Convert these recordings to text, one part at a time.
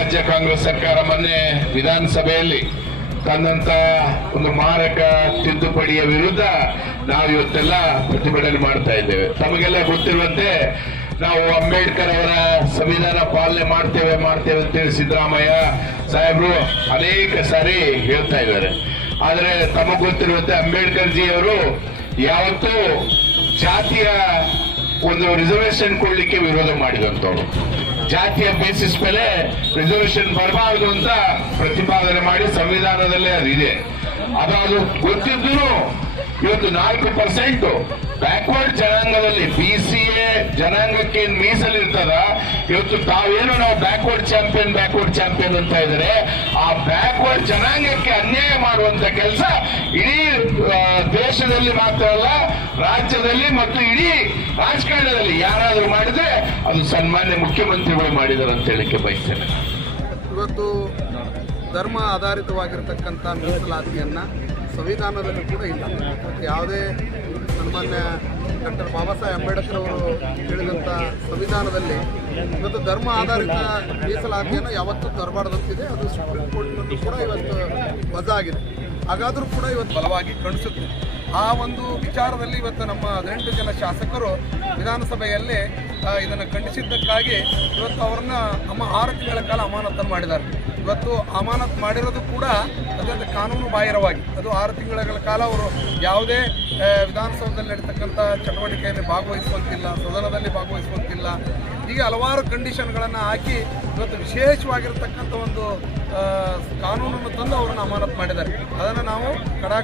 ರಾಜ್ಯ ಕಾಂಗ್ರೆಸ್ ಸರ್ಕಾರ ಮೊನ್ನೆ ವಿಧಾನಸಭೆಯಲ್ಲಿ ತಂದಂತ ಒಂದು ಮಾರಕ ತಿದ್ದುಪಡಿಯ ವಿರುದ್ಧ ನಾವು ಇವತ್ತೆಲ್ಲ ಪ್ರತಿಭಟನೆ ಮಾಡ್ತಾ ಇದ್ದೇವೆ. ತಮಗೆಲ್ಲ ಗೊತ್ತಿರುವಂತೆ ನಾವು ಅಂಬೇಡ್ಕರ್ ಅವರ ಸಂವಿಧಾನ ಪಾಲನೆ ಮಾಡ್ತೇವೆ ಅಂತೇಳಿ ಸಿದ್ದರಾಮಯ್ಯ ಸಾಹೇಬರು ಅನೇಕ ಸಾರಿ ಹೇಳ್ತಾ ಇದ್ದಾರೆ. ಆದ್ರೆ ತಮಗ್ ಗೊತ್ತಿರುವಂತೆ ಅಂಬೇಡ್ಕರ್ ಜಿ ಅವರು ಯಾವತ್ತೂ ಜಾತಿಯ ಒಂದು ರಿಸರ್ವೇಶನ್ ಕೊಡ್ಲಿಕ್ಕೆ ವಿರೋಧ ಮಾಡಿದಂತವ್ರು. ಜಾತಿಯ ಬೇಸಿಸ್ ಮೇಲೆ ರಿಸರ್ವೇಶನ್ ಬರಬಾರದು ಅಂತ ಪ್ರತಿಪಾದನೆ ಮಾಡಿ ಸಂವಿಧಾನದಲ್ಲೇ ಅದಿದೆ. ಅದು ಗೊತ್ತಿದ್ರು ಇವತ್ತು 4% ಬ್ಯಾಕ್ವರ್ಡ್ ಜನಾಂಗದಲ್ಲಿ BCA ಜನಾಂಗಕ್ಕೆ ಮೀಸಲಿರ್ತದ. ಇವತ್ತು ತಾವೇನು ನಾವು ಬ್ಯಾಕ್ವರ್ಡ್ ಚಾಂಪಿಯನ್ ಅಂತ ಇದ್ದಾರೆ. ಆ ಬ್ಯಾಕ್ವರ್ಡ್ ಜನಾಂಗಕ್ಕೆ ಅನ್ಯಾಯ ಮಾಡುವಂತ ಕೆಲಸ ಇಡೀ ದೇಶದಲ್ಲಿ ಮಾತ್ರ ಅಲ್ಲ, ರಾಜ್ಯದಲ್ಲಿ ಮತ್ತು ಇಡೀ ರಾಜಕಾರಣದಲ್ಲಿ ಯಾರಾದರೂ ಮಾಡಿದ್ರೆ ಅದು ಸನ್ಮಾನ್ಯ ಮುಖ್ಯಮಂತ್ರಿಗಳು ಮಾಡಿದ್ದಾರೆ ಅಂತ ಹೇಳಿಕ್ಕೆ ಬಯಸ್ತೇನೆ. ಇವತ್ತು ಧರ್ಮ ಆಧಾರಿತವಾಗಿರ್ತಕ್ಕಂಥ ಮೀಸಲಾತಿಯನ್ನು ಸಂವಿಧಾನದಲ್ಲಿ ಕೂಡ ಇಲ್ಲ. ಯಾವುದೇ ಸನ್ಮಾನ್ಯ ಡಾಕ್ಟರ್ ಬಾಬಾ ಸಾಹೇಬ್ ಅಂಬೇಡ್ಕರ್ ಅವರು ಹೇಳಿದಂಥ ಸಂವಿಧಾನದಲ್ಲಿ ಇವತ್ತು ಧರ್ಮ ಆಧಾರಿತ ಮೀಸಲಾತಿಯನ್ನು ಯಾವತ್ತೂ ತರಬಾರ್ದಂತಿದೆ. ಅದು ಸುಪ್ರೀಂ ಕೋರ್ಟ್ನಲ್ಲೂ ಕೂಡ ಇವತ್ತು ವಜಾ ಆಗಿದೆ. ಹಾಗಾದರೂ ಕೂಡ ಇವತ್ತು ಬಲವಾಗಿ ಕಾಣಿಸುತ್ತೆ. ಆ ಒಂದು ವಿಚಾರದಲ್ಲಿ ಇವತ್ತು ನಮ್ಮ 18 ಜನ ಶಾಸಕರು ವಿಧಾನಸಭೆಯಲ್ಲಿ ಇದನ್ನು ಖಂಡಿಸಿದ್ದಕ್ಕಾಗಿ ಇವತ್ತು ಅವರನ್ನ 6 ತಿಂಗಳ ಕಾಲ ಅಮಾನತನ್ನು ಮಾಡಿದ್ದಾರೆ. ಇವತ್ತು ಅಮಾನತು ಮಾಡಿರೋದು ಕೂಡ ಅತ್ಯಂತ ಕಾನೂನು ಬಾಹಿರವಾಗಿ. ಅದು 6 ತಿಂಗಳ ಕಾಲ ಅವರು ಯಾವುದೇ ವಿಧಾನಸೌಧದಲ್ಲಿ ನಡೀತಕ್ಕಂಥ ಚಟುವಟಿಕೆಯಲ್ಲಿ ಭಾಗವಹಿಸುವಂತಿಲ್ಲ, ಸದನದಲ್ಲಿ ಭಾಗವಹಿಸುವಂತಿಲ್ಲ. ಹೀಗೆ ಹಲವಾರು ಕಂಡೀಷನ್ಗಳನ್ನು ಹಾಕಿ ಇವತ್ತು ವಿಶೇಷವಾಗಿರ್ತಕ್ಕಂಥ ಒಂದು ಕಾನೂನನ್ನು ತಂದು ಅವರನ್ನು ಅಮಾನತು ಮಾಡಿದ್ದಾರೆ. ಅದನ್ನು ನಾವು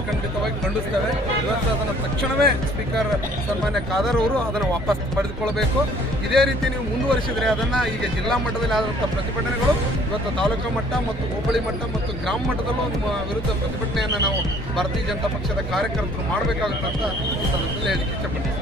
ಖಂಡಿತವಾಗಿ ಖಂಡಿಸ್ತೇವೆ. ಇವತ್ತು ಅದನ್ನು ತಕ್ಷಣವೇ ಸ್ಪೀಕರ್ ಸನ್ಮಾನ್ಯ ಖಾದರ್ ಅವರು ಅದನ್ನು ವಾಪಸ್ ಪಡೆದುಕೊಳ್ಬೇಕು. ಇದೇ ರೀತಿ ನೀವು ಮುಂದುವರಿಸಿದರೆ ಅದನ್ನು ಈಗ ಜಿಲ್ಲಾ ಮಟ್ಟದಲ್ಲಿ ಆದಂಥ ಪ್ರತಿಭಟನೆಗಳು ಇವತ್ತು ತಾಲೂಕು ಮಟ್ಟ ಮತ್ತು ಹೋಬಳಿ ಮಟ್ಟ ಮತ್ತು ಗ್ರಾಮ ಮಟ್ಟದಲ್ಲೂ ನಿಮ್ಮ ವಿರುದ್ಧ ಪ್ರತಿಭಟನೆಯನ್ನು ನಾವು ಭಾರತೀಯ ಜನತಾ ಪಕ್ಷದ ಕಾರ್ಯಕರ್ತರು ಮಾಡಬೇಕಾಗುತ್ತೆ ಅಂತ ಈ ಸಂದರ್ಭದಲ್ಲಿ ಹೇಳಿಕ್ಕೆ ಇಷ್ಟಪಡ್ತೀನಿ.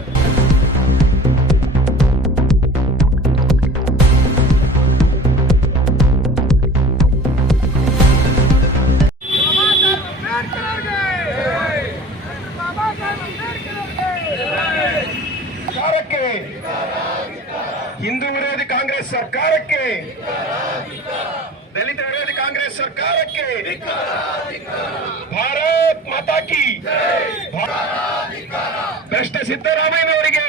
ಹಿಂದೂ ವಿರೋಧಿ ಕಾಂಗ್ರೆಸ್ ಸರ್ಕಾರಕ್ಕೆ, ದಲಿತ ವಿರೋಧಿ ಕಾಂಗ್ರೆಸ್ ಸರ್ಕಾರಕ್ಕೆ ಭಾರತ್ ಮಾತಾ ಕಿ, ಭ್ರಷ್ಟ ಸಿದ್ದರಾಮಯ್ಯನವರಿಗೆ